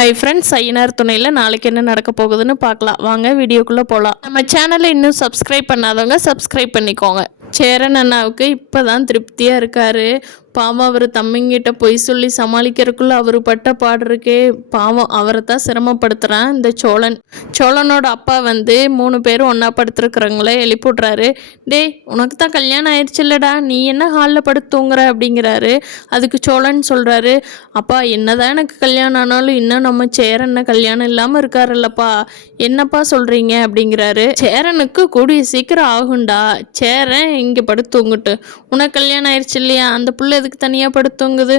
Hi friends, Ayyanar துணையில் நாளைக்கு என்ன நடக்க போகுதுன்னு பார்க்கலாம். வாங்க வீடியோக்குள்ளே போகலாம். நம்ம சேனலை இன்னும் சப்ஸ்கிரைப் பண்ணாதவங்க சப்ஸ்கிரைப் பண்ணிக்கோங்க. சேரன் அண்ணாவுக்கு இப்போ தான் திருப்தியாக இருக்கார். பாவம் அவர் தம்பிங்கிட்ட பொய் சொல்லி சமாளிக்கிறதுக்குள்ளே அவர் பட்ட பாடு இருக்கே. பாவம் அவரை தான் சிரமப்படுத்துகிறான் இந்த சோழனோட அப்பா வந்து 3 பேரும் ஒன்றா படுத்துருக்குறவங்களே எழுப்பிவிட்றாரு. டேய், உனக்கு தான் கல்யாணம் ஆயிடுச்சு இல்லடா, நீ என்ன ஹாலில் படுத்து தூங்குற அப்படிங்கிறாரு. அதுக்கு சோழன் சொல்கிறாரு, அப்பா என்னதான் எனக்கு கல்யாணம் ஆனாலும் இன்னும் நம்ம சேரனை கல்யாணம் இல்லாமல் இருக்காருல்லப்பா, என்னப்பா சொல்கிறீங்க அப்படிங்கிறாரு. சேரனுக்கு கூடிய சீக்கிரம் ஆகுண்டா, சேரன் இங்கே படுத்து தூங்குட்டு, உனக்கு கல்யாணம் ஆயிடுச்சு இல்லையா, அந்த புள்ள எதுக்கு தனியாக படுத்துங்குது,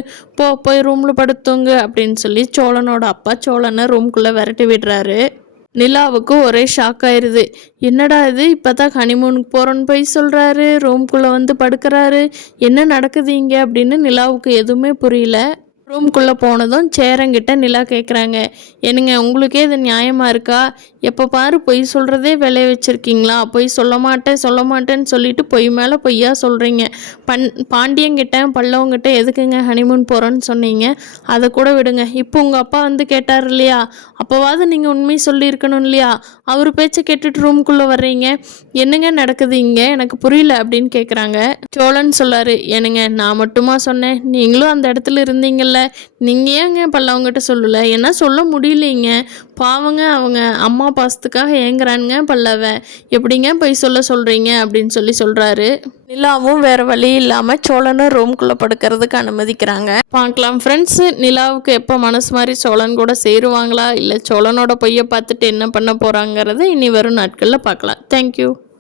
போய் ரூமில் படுத்துங்க அப்படின்னு சொல்லி சோழனோட அப்பா சோழனை ரூம்குள்ளே விரட்டி விடுறாரு. நிலாவுக்கு ஒரே ஷாக் ஆயிடுது. என்னடா இது, இப்போ தான் ஹனிமூனுக்கு போகிறோன்னு போய் சொல்கிறாரு, ரூம்குள்ளே வந்து படுக்கிறாரு, என்ன நடக்குது இங்கே அப்படின்னு நிலாவுக்கு எதுவுமே புரியல. ரூம்குள்ளே போனதும் சேரங்கிட்ட நிலா கேட்குறாங்க, என்னங்க உங்களுக்கே இது நியாயமாக இருக்கா, எப்போ பாரு பொய் சொல்கிறதே விளைய வச்சுருக்கீங்களா, பொய் சொல்ல மாட்டேன்னு சொல்லிட்டு பொய் மேலே பொய்யா சொல்கிறீங்க. பாண்டியங்கிட்ட பல்லவங்கிட்ட எதுக்குங்க ஹனிமூன் போகிறோன்னு சொன்னீங்க, அதை கூட விடுங்க. இப்போ உங்கள் அப்பா வந்து கேட்டார் இல்லையா, அப்போவாது நீங்கள் உண்மை சொல்லியிருக்கணும் இல்லையா, அவர் பேச்சை கேட்டுட்டு ரூம்குள்ளே வர்றீங்க, என்னங்க நடக்குது இங்கே, எனக்கு புரியல அப்படின்னு கேட்குறாங்க. சோழன் சொல்லாரு, என்னங்க நான் மட்டுமா சொன்னேன், நீங்களும் அந்த இடத்துல இருந்தீங்கல்ல, நீங்கள் ஏங்க பல்லவங்கிட்ட சொல்லலை, ஏன்னா சொல்ல முடியலைங்க, பாவங்க அவங்க அம்மா பாசத்துக்காக ஏங்குறானுங்க பல்லவ, எப்படிங்க போய் சொல்கிறீங்க அப்படின்னு சொல்கிறாரு. நிலாவும் வேறு வழி இல்லாமல் சோழனை ரூம்குள்ளே படுக்கிறதுக்கு அனுமதிக்கிறாங்க. பார்க்கலாம் ஃப்ரெண்ட்ஸ், நிலாவுக்கு எப்போ மனசு மாதிரி சோழன் கூட சேருவாங்களா, இல்லை சோழனோட பொய்யை பார்த்துட்டு என்ன பண்ண போகிறாங்கிறத இனி வரும் நாட்களில் பார்க்கலாம். தேங்க்யூ.